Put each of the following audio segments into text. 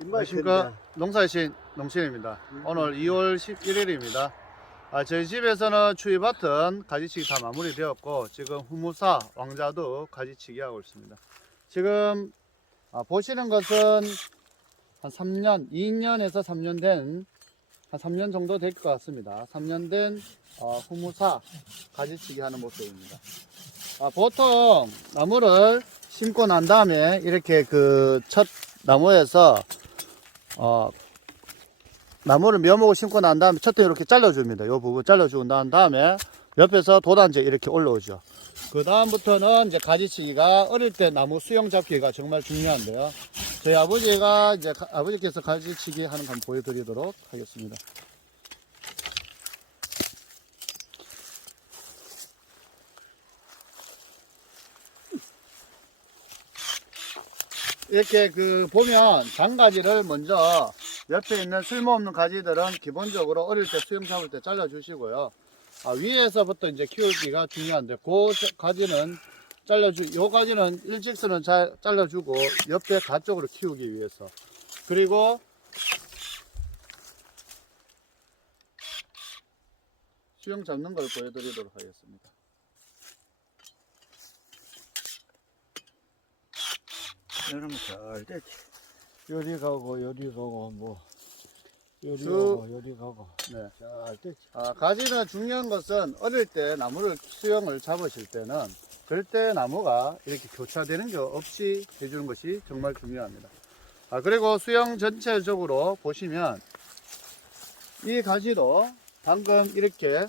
안녕하십니까. 농사이신 농신입니다. 오늘 2월 11일입니다. 아, 저희 집에서는 추위밭은 가지치기 다 마무리되었고 지금 후무사 왕자도 가지치기 하고 있습니다. 지금 아, 보시는 것은 한 3년 2년에서 3년 된 한 3년 정도 될 것 같습니다. 3년 된 어, 후무사 가지치기 하는 모습입니다. 아, 보통 나무를 심고 난 다음에 이렇게 그첫 나무에서 어, 나무를 묘목을 심고 난 다음에 첫째 이렇게 잘라줍니다. 이 부분 잘라주고 난 다음에 옆에서 도단지 이렇게 올라오죠. 그 다음부터는 이제 가지치기가 어릴 때 나무 수영 잡기가 정말 중요한데요. 저희 아버지가 이제 가- 아버지께서 가지치기 하는 거 보여드리도록 하겠습니다. 이렇게 그 보면 장가지를 먼저 옆에 있는 쓸모없는 가지들은 기본적으로 어릴 때 수영 잡을 때 잘라 주시고요. 아, 위에서부터 이제 키우기가 중요한데 그 가지는 잘라주 요 가지는 일직선은 잘 잘라주고 옆에 가쪽으로 키우기 위해서 그리고 수영 잡는 걸 보여드리도록 하겠습니다. 이러면 잘 되지. 요리 가고 요리 가고 뭐 요리 저- 가고 요리 가고 네. 잘 되지. 아, 가지는 중요한 것은 어릴 때 나무를 수영을 잡으실 때는 절대 나무가 이렇게 교차되는 게 없이 해주는 것이 정말 중요합니다. 아, 그리고 수영 전체적으로 보시면 이 가지도 방금 이렇게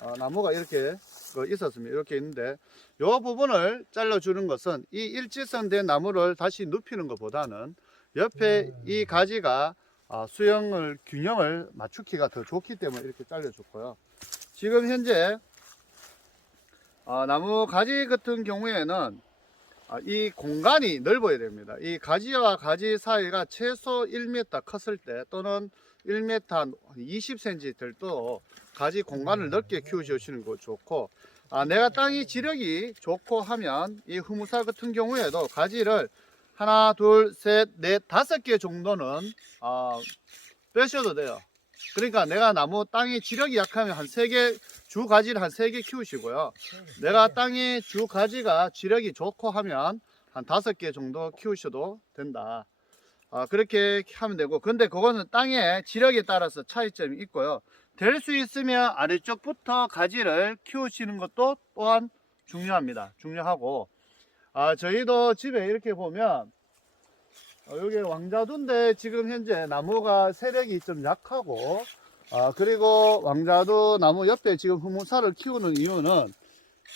어, 나무가 이렇게 그 있었습니다. 이렇게 있는데 이 부분을 잘라주는 것은 이 일직선 된 나무를 다시 눕히는 것보다는 옆에 이 가지가 아, 수영을 균형을 맞추기가 더 좋기 때문에 이렇게 잘라줬고요. 지금 현재 아, 나무 가지 같은 경우에는 아, 이 공간이 넓어야 됩니다. 이 가지와 가지 사이가 최소 1m 컸을 때 또는 1m 한 20cm 될때 가지 공간을 넓게 키우시는 거 좋고 아, 내가 땅이 지력이 좋고 하면 이 후무살 같은 경우에도 가지를 하나, 둘, 셋, 넷, 다섯 개 정도는 아, 빼셔도 돼요. 그러니까 내가 나무 땅이 지력이 약하면 한 세 개, 주 가지를 한 세 개 키우시고요. 내가 땅이 주 가지가 지력이 좋고 하면 한 다섯 개 정도 키우셔도 된다. 아, 그렇게 하면 되고. 근데 그거는 땅의 지력에 따라서 차이점이 있고요. 될 수 있으면 아래쪽부터 가지를 키우시는 것도 또한 중요합니다. 중요하고. 아, 저희도 집에 이렇게 보면 어, 여기 왕자두인데 지금 현재 나무가 세력이 좀 약하고 아, 그리고 왕자두 나무 옆에 지금 후무사를 키우는 이유는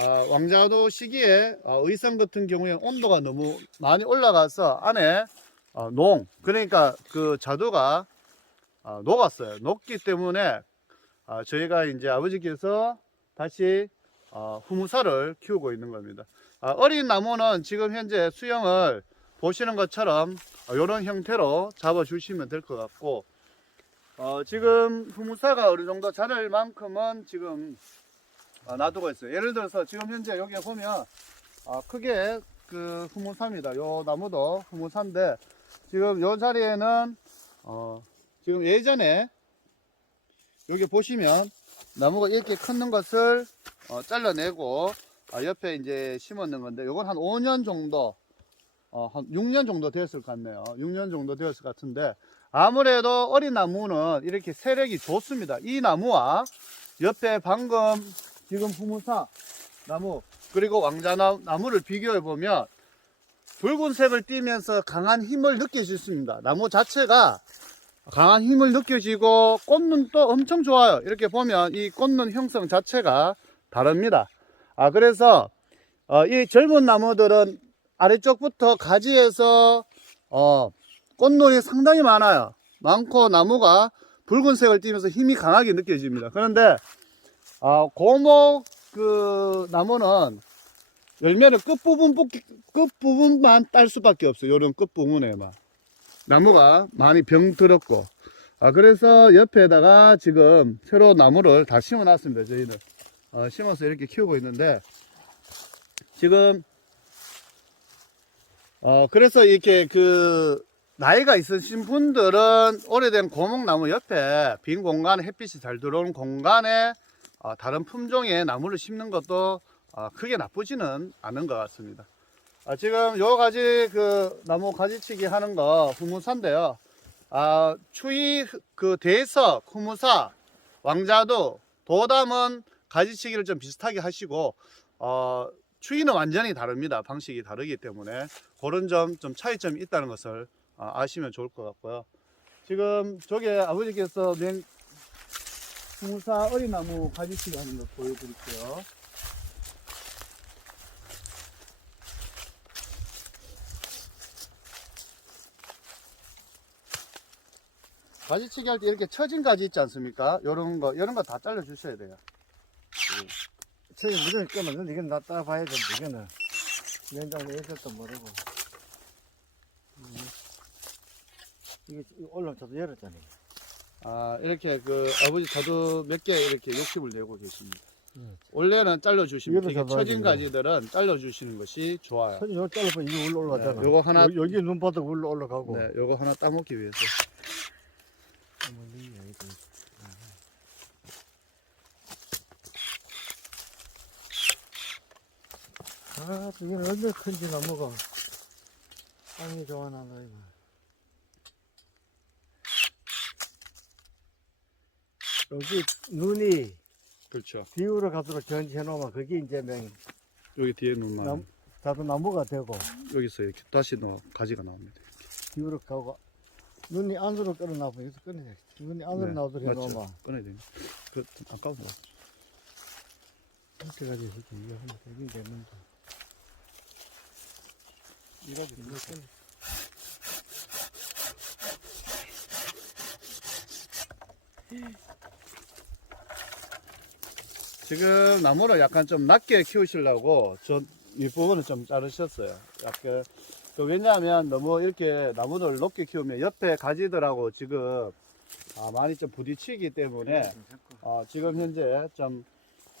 아, 왕자두 시기에 어, 의성 같은 경우에 온도가 너무 많이 올라가서 안에 어, 농 그러니까 그 자두가 아, 녹았어요. 녹기 때문에 아, 저희가 이제 아버지께서 다시 어, 후무사를 키우고 있는 겁니다. 아, 어린 나무는 지금 현재 수영을 보시는 것처럼 이런 형태로 잡아 주시면 될 것 같고 어, 지금 후무사가 어느 정도 자랄 만큼은 지금 어, 놔두고 있어요. 예를 들어서 지금 현재 여기 보면 어, 크게 그 후무사입니다. 요 나무도 후무사인데 지금 요 자리에는 어, 지금 예전에 여기 보시면 나무가 이렇게 컸는 것을 어, 잘라내고 아, 옆에 이제 심었는 건데 요건 한 5년 정도 어, 한 6년 정도 되었을 것 같네요. 6년 정도 되었을 것 같은데 아무래도 어린 나무는 이렇게 세력이 좋습니다. 이 나무와 옆에 방금 지금 후무사 나무 그리고 왕자나무 나무를 비교해 보면 붉은색을 띠면서 강한 힘을 느낄 수 있습니다. 나무 자체가 강한 힘을 느껴지고 꽃는 또 엄청 좋아요. 이렇게 보면 이 꽃는 형성 자체가 다릅니다. 아 그래서 어, 이 젊은 나무들은 아래쪽부터 가지에서 어, 꽃눈이 상당히 많아요. 많고 나무가 붉은색을 띠면서 힘이 강하게 느껴집니다. 그런데 어, 고목 그 나무는 열매를 끝부분 끝부분만 딸 수밖에 없어요. 요런 끝부분에만 나무가 많이 병들었고 아 그래서 옆에다가 지금 새로 나무를 다 심어 놨습니다. 저희는 어, 심어서 이렇게 키우고 있는데 지금 어 그래서 이렇게 그 나이가 있으신 분들은 오래된 고목나무 옆에 빈 공간에 햇빛이 잘 들어오는 공간에 어, 다른 품종의 나무를 심는 것도 어, 크게 나쁘지는 않은 것 같습니다. 아, 지금 요 가지 그 나무 가지치기 하는 거 후무사인데요. 아, 추위 그 대석, 후무사, 왕자도, 도담은 가지치기를 좀 비슷하게 하시고 어, 추위는 완전히 다릅니다. 방식이 다르기 때문에 그런 점 좀 차이점이 있다는 것을 어, 아시면 좋을 것 같고요. 지금 저게 아버지께서 맨 후무사 어린 나무 가지치기 하는 거 보여드릴게요. 가지치기 할 때 이렇게 처진 가지 있지 않습니까? 요런 거, 이런 거 다 잘라 주셔야 돼요. 저기 무조건 끊어. 이건 나 따라 봐야 된다. 이거는. 연장도 있었도 모르고. 음. 이게 올라저도 열었잖아. 아, 이렇게 그 아버지 저도 몇 개 이렇게 욕심을 내고 계십니다. 네. 원래는 잘라 주시면 이거도 되게 잡아야 처진 되네. 가지들은 잘라 주시는 것이 좋아요. 요 잘라보면 이게 올라 올라가잖아. 네, 요거 하나- 요, 여기 눈바닥 올라 올라가고. 네, 요거 하나 따먹기 위해서. 어머니, 아이고. 아, 이건 얼마나 큰지 나무가. 땅이 좋아나, 이거. 여기 눈이 그렇죠. 비우러 가도록 전시해 놓으면 그게 이제 맹, 여기 뒤에 눈만 남- 자도 나무가 되고, 여기서 이렇게 다시 넣어 가지가 나옵니다. 비우러 가고, 눈이 안으로 끌어나면 여기서 끊어야 돼. 눈이 안으로 네, 나오도록 해 맞죠. 놓으면. 꺼내야 됩니다. 그, 좀 아까운 거. 이렇게 가지고 이렇게 이거 하면 되긴 되는데. 이 가지 이거 끊어. 지금 나무를 약간 좀 낮게 키우시려고 저 윗부분을 좀 자르셨어요. 약간 그 왜냐하면 너무 이렇게 나무를 높게 키우면 옆에 가지들하고 지금 아, 많이 좀 부딪히기 때문에 어, 지금 현재 좀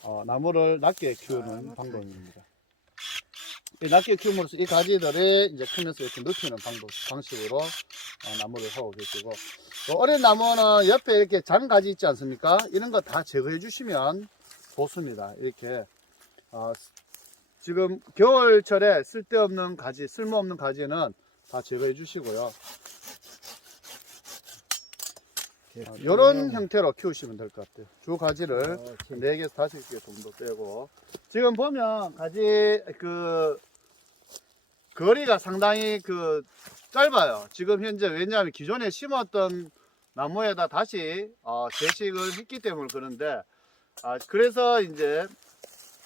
어, 나무를 낮게 키우는 아, 방법입니다. 이 낮게 키움으로써 이 가지들이 이제 크면서 이렇게 눕히는 방법, 방식으로 어, 나무를 하고 계시고 또 어린 나무는 옆에 이렇게 잔 가지 있지 않습니까? 이런 거 다 제거해 주시면 좋습니다. 이렇게 어, 지금 겨울철에 쓸데없는 가지, 쓸모없는 가지는 다 제거해 주시고요. 이런 형태로 키우시면 될 것 같아요. 주 가지를 어, 네 개에서 다섯 개 정도 빼고 지금 보면 가지 그 거리가 상당히 그 짧아요. 지금 현재 왜냐하면 기존에 심었던 나무에다 다시 어, 재식을 했기 때문에 그런데 아, 그래서 이제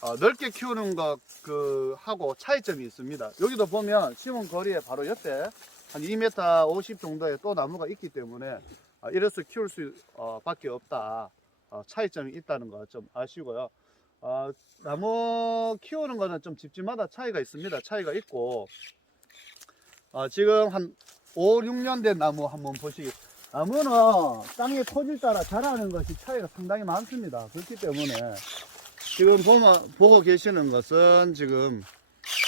어, 넓게 키우는 것 그 하고 차이점이 있습니다. 여기도 보면 심은 거리에 바로 옆에 한 2m 50 정도의 또 나무가 있기 때문에 아, 이래서 키울 수 어, 밖에 없다. 어, 차이점이 있다는 거 좀 아시고요. 어, 나무 키우는 거는 좀 집집마다 차이가 있습니다. 차이가 있고, 어, 지금 한 5, 6년 된 나무 한번 보시기. 나무는 땅의 토질 따라 자라는 것이 차이가 상당히 많습니다. 그렇기 때문에 지금 보면, 보고 계시는 것은 지금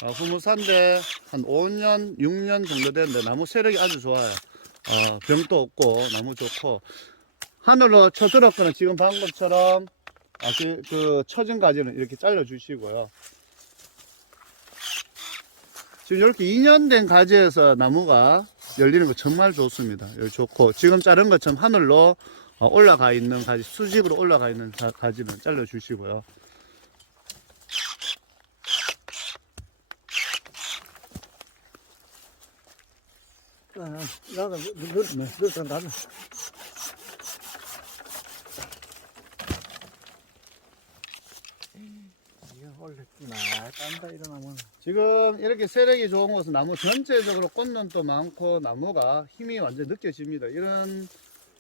어, 후무산데 한 5년, 6년 정도 됐는데 나무 세력이 아주 좋아요. 어, 병도 없고 너무 좋고 하늘로 쳐들었거나 지금 방금처럼 아, 그, 그 처진 가지는 이렇게 잘라 주시고요. 지금 이렇게 2년 된 가지에서 나무가 열리는 거 정말 좋습니다. 여기 좋고 지금 자른 것처럼 하늘로 어, 올라가 있는 가지 수직으로 올라가 있는 자- 가지는 잘라 주시고요. 아, 늘, 늘, 나는. 이거 올렸구나. 딴다, 일어나면. 지금 이렇게 세력이 좋은 곳은 나무 전체적으로 꽃눈도 많고 나무가 힘이 완전 느껴집니다. 이런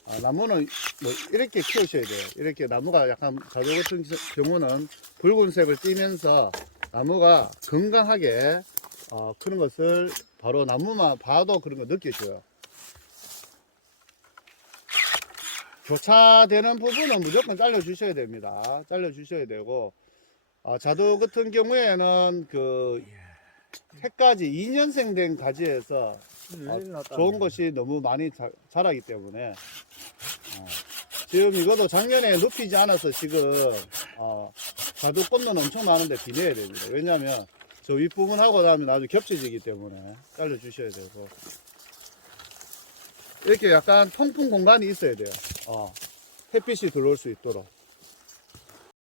아, 나무는 뭐 이렇게 키우셔야 돼요. 이렇게 나무가 약간 자두 같은 경우는 붉은색을 띠면서 나무가 건강하게 어, 크는 것을 바로 나무만 봐도 그런 거 느껴져요. 교차되는 부분은 무조건 잘라 주셔야 됩니다. 잘라 주셔야 되고 아, 자두 같은 경우에는 그 색가지 2년생 된 가지에서 아, 왜 놨다 좋은 것이 너무 많이 자, 자라기 때문에 어, 지금 이것도 작년에 눕히지 않아서 지금 어, 가두 꽃는 엄청 많은데 비내야 됩니다. 왜냐하면 저 윗부분 하고 다음에 나중에 겹쳐지기 때문에 잘라 주셔야 되고 이렇게 약간 통풍 공간이 있어야 돼요. 어, 햇빛이 들어올 수 있도록